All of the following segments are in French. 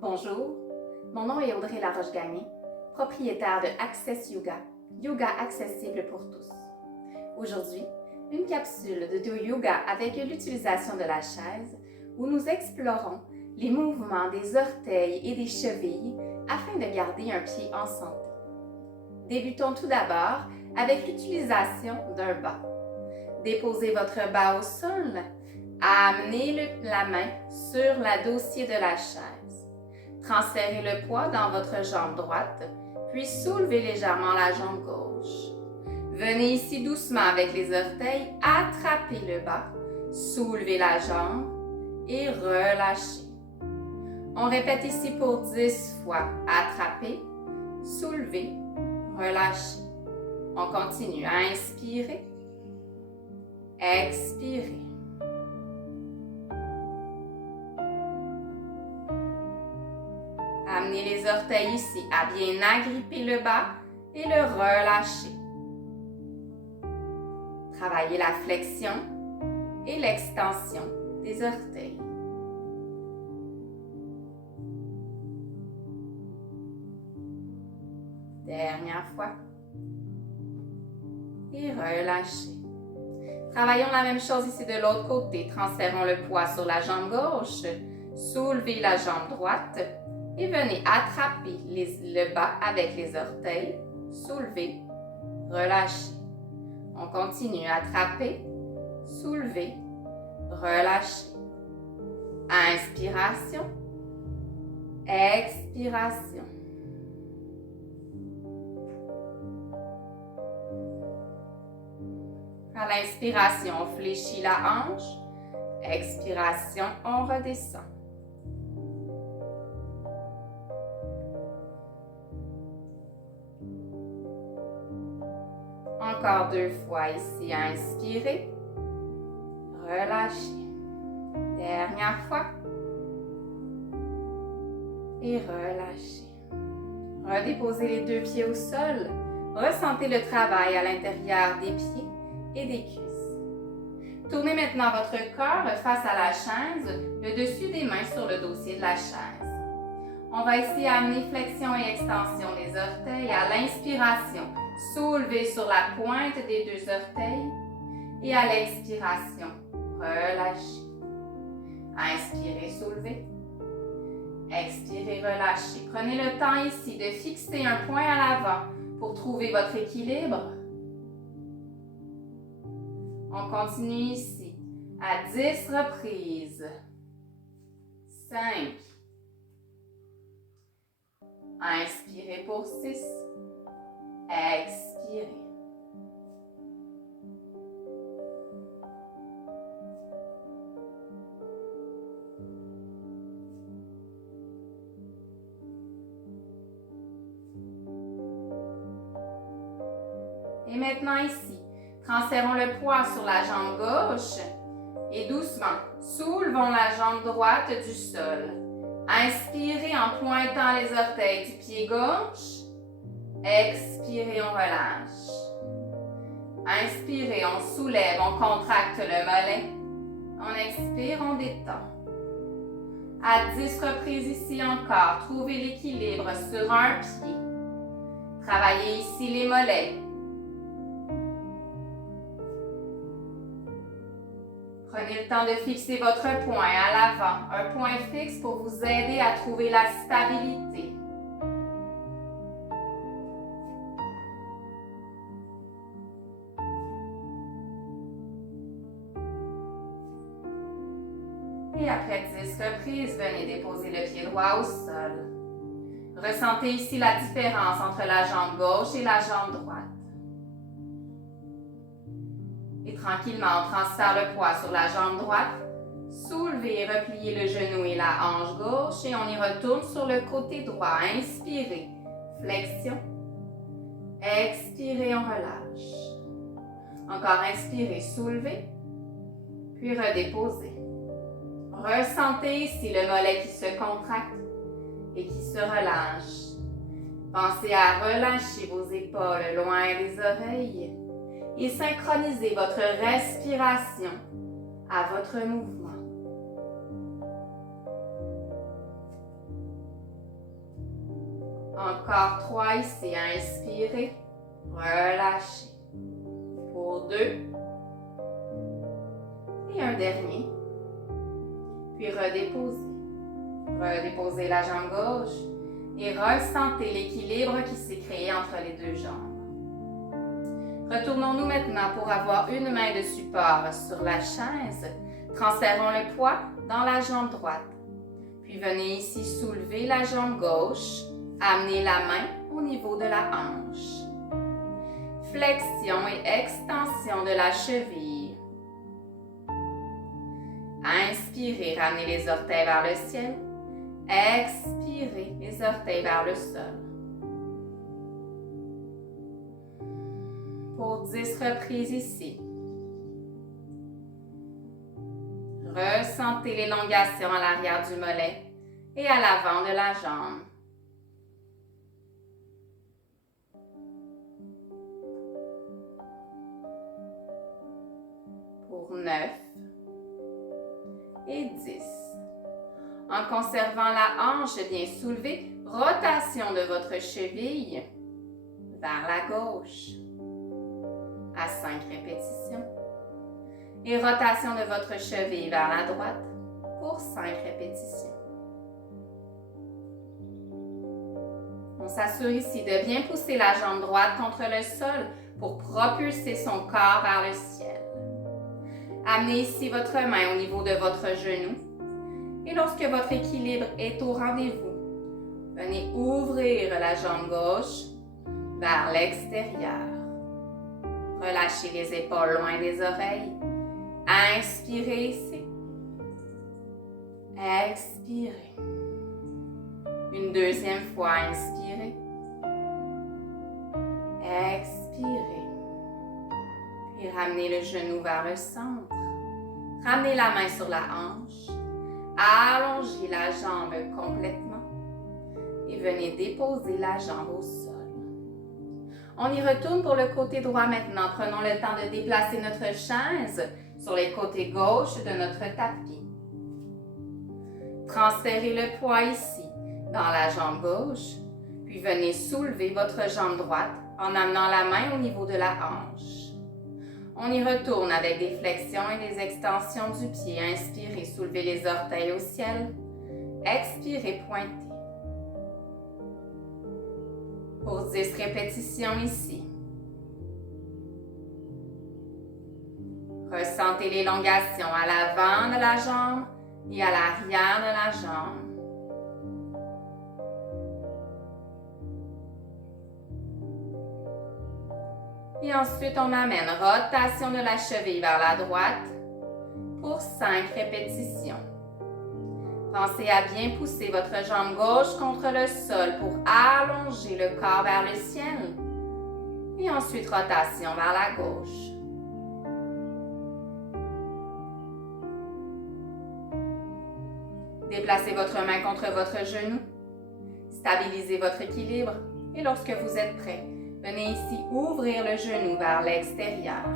Bonjour, mon nom est Audrey Laroche-Gagné, propriétaire de Access Yoga, yoga accessible pour tous. Aujourd'hui, une capsule de yoga avec l'utilisation de la chaise où nous explorons les mouvements des orteils et des chevilles afin de garder un pied en santé. Débutons tout d'abord avec l'utilisation d'un bas. Déposez votre bas au sol, amenez la main sur le dossier de la chaise. Transférez le poids dans votre jambe droite, puis soulevez légèrement la jambe gauche. Venez ici doucement avec les orteils, attrapez le bas, soulevez la jambe et relâchez. On répète ici pour 10 fois. Attrapez, soulevez, relâchez. On continue à inspirer, expirer. Amenez les orteils ici à bien agripper le bas et le relâcher. Travaillez la flexion et l'extension des orteils. Dernière fois. Et relâchez. Travaillons la même chose ici de l'autre côté. Transférons le poids sur la jambe gauche. Soulevez la jambe droite. Et venez attraper le bas avec les orteils. Soulevez, relâchez. On continue à attraper, soulever, relâcher. Inspiration, expiration. À l'inspiration, on fléchit la hanche. Expiration, on redescend. Encore 2 fois ici, inspirez, relâchez. Dernière fois. Et relâchez. Redéposez les 2 pieds au sol. Ressentez le travail à l'intérieur des pieds et des cuisses. Tournez maintenant votre corps face à la chaise, le dessus des mains sur le dossier de la chaise. On va ici amener flexion et extension des orteils à l'inspiration. Soulevez sur la pointe des 2 orteils et à l'expiration, relâchez. Inspirez, soulevez. Expirez, relâchez. Prenez le temps ici de fixer un point à l'avant pour trouver votre équilibre. On continue ici à 10 reprises. 5. Inspirez pour 6. Expirez. Et maintenant ici, transférons le poids sur la jambe gauche et doucement, soulevons la jambe droite du sol. Inspirez en pointant les orteils du pied gauche. Expirez, on relâche. Inspirez, on soulève, on contracte le mollet. On expire, on détend. À 10 reprises ici encore, trouvez l'équilibre sur un pied. Travaillez ici les mollets. Prenez le temps de fixer votre point à l'avant, un point fixe pour vous aider à trouver la stabilité. Et après 10 reprises, venez déposer le pied droit au sol. Ressentez ici la différence entre la jambe gauche et la jambe droite. Et tranquillement, on transfère le poids sur la jambe droite. Soulevez et repliez le genou et la hanche gauche et on y retourne sur le côté droit. Inspirez, flexion. Expirez, on relâche. Encore inspirez, soulevez. Puis redéposez. Ressentez ici le mollet qui se contracte et qui se relâche. Pensez à relâcher vos épaules loin des oreilles et synchronisez votre respiration à votre mouvement. Encore 3 ici. Inspirez. Relâchez. Pour 2. Et un dernier. Puis redéposez. Redéposez la jambe gauche. Et ressentez l'équilibre qui s'est créé entre les deux jambes. Retournons-nous maintenant pour avoir une main de support sur la chaise. Transférons le poids dans la jambe droite. Puis venez ici soulever la jambe gauche. Amenez la main au niveau de la hanche. Flexion et extension de la cheville. Inspirez, ramenez les orteils vers le ciel. Expirez, les orteils vers le sol. Pour 10 reprises ici. Ressentez l'élongation à l'arrière du mollet et à l'avant de la jambe. Pour 9 et 10. En conservant la hanche bien soulevée, rotation de votre cheville vers la gauche à 5 répétitions. Et rotation de votre cheville vers la droite pour 5 répétitions. On s'assure ici de bien pousser la jambe droite contre le sol pour propulser son corps vers le ciel. Amenez ici votre main au niveau de votre genou. Et lorsque votre équilibre est au rendez-vous, venez ouvrir la jambe gauche vers l'extérieur. Relâchez les épaules loin des oreilles. Inspirez ici. Expirez. Une deuxième fois, inspirez. Expirez. Puis ramenez le genou vers le centre. Ramenez la main sur la hanche. Allongez la jambe complètement. Et venez déposer la jambe au sol. On y retourne pour le côté droit maintenant. Prenons le temps de déplacer notre chaise sur les côtés gauche de notre tapis. Transférez le poids ici dans la jambe gauche, puis venez soulever votre jambe droite en amenant la main au niveau de la hanche. On y retourne avec des flexions et des extensions du pied. Inspirez, soulevez les orteils au ciel. Expirez, pointez. Pour 10 répétitions ici. Ressentez l'élongation à l'avant de la jambe et à l'arrière de la jambe. Et ensuite, on amène rotation de la cheville vers la droite pour 5 répétitions. Pensez à bien pousser votre jambe gauche contre le sol pour allonger le corps vers le ciel. Et ensuite, rotation vers la gauche. Déplacez votre main contre votre genou. Stabilisez votre équilibre. Et lorsque vous êtes prêt, venez ici ouvrir le genou vers l'extérieur.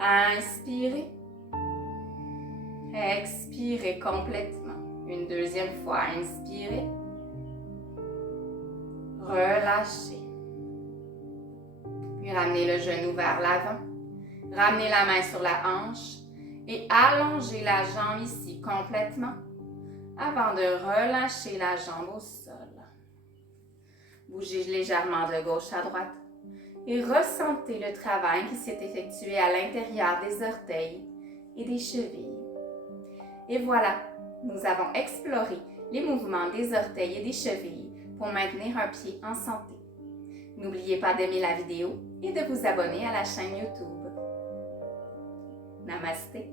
Inspirez. Expirez complètement. Une deuxième fois, inspirez. Relâchez. Puis ramenez le genou vers l'avant. Ramenez la main sur la hanche et allongez la jambe ici complètement avant de relâcher la jambe au sol. Bougez légèrement de gauche à droite et ressentez le travail qui s'est effectué à l'intérieur des orteils et des chevilles. Et voilà, nous avons exploré les mouvements des orteils et des chevilles pour maintenir un pied en santé. N'oubliez pas d'aimer la vidéo et de vous abonner à la chaîne YouTube. Namasté.